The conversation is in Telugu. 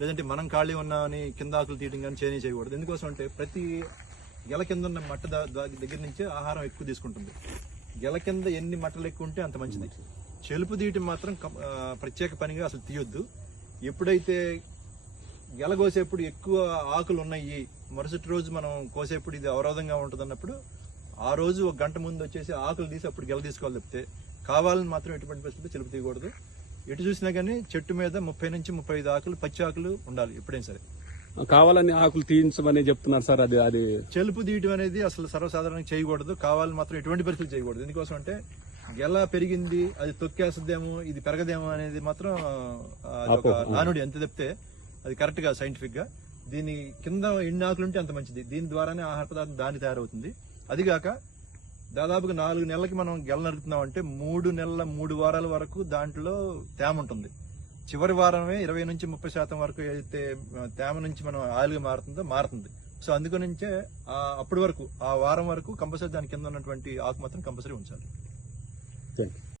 లేదంటే మనం ఖాళీ ఉన్నామని కింద ఆకులు తీయడం కానీ చేయని చేయకూడదు. ఎందుకోసం అంటే ప్రతి గెల కింద ఉన్న మట్ట దగ్గర నుంచే ఆహారం ఎక్కువ తీసుకుంటుంది. గెల కింద ఎన్ని మట్టలు ఎక్కువ ఉంటే అంత మంచిది. చెలుపు తీయటం మాత్రం ప్రత్యేక పనిగా అసలు తీయొద్దు. ఎప్పుడైతే గెల కోసేప్పుడు ఎక్కువ ఆకులు ఉన్నాయి మరుసటి రోజు మనం కోసేప్పుడు ఇది అవరోధంగా ఉంటుంది అన్నప్పుడు ఆ రోజు ఒక గంట ముందు వచ్చేసి ఆకులు తీసి అప్పుడు గెల తీసుకోవాలి తప్పితే కావాలని మాత్రం ఎటువంటి పరిస్థితుల్లో చెలుపు తీయకూడదు. ఎటు చూసినా కానీ చెట్టు మీద ముప్పై నుంచి ముప్పై ఐదు ఆకులు పచ్చి ఆకులు ఉండాలి ఎప్పుడైనా సరే. కావాలని ఆకులు తీయించమని చెప్తున్నారు సార్ అది అది. చెలుపు తీయటం అనేది అసలు సర్వసాధారణంగా చేయకూడదు. కావాలని మాత్రం ఎటువంటి పరిస్థితులు చేయకూడదు. ఎందుకోసం అంటే గెల పెరిగింది అది తొక్కేస్తుందేమో ఇది పెరగదేమో అనేది మాత్రం ఒక నానుడి ఎంత చెప్తే అది కరెక్ట్గా సైంటిఫిక్గా. దీని కింద ఎన్ని ఆకులు ఉంటే అంత మంచిది. దీని ద్వారానే ఆహార పదార్థం దాని తయారవుతుంది. అదిగాక దాదాపుగా నాలుగు నెలలకి మనం గెల నరుకుతున్నాం అంటే మూడు నెలల మూడు వారాల వరకు దాంట్లో తేమ ఉంటుంది. చివరి వారమే ఇరవై నుంచి ముప్పై శాతం వరకు అయితే తేమ నుంచి మనం ఆయిల్గా మారుతుందో మారుతుంది. సో అందుకనుంచే నుంచే అప్పటి వరకు ఆ వారం వరకు కంపల్సరీ దాని కింద ఉన్నటువంటి ఆకు మాత్రం కంపల్సరీ ఉంచాలి.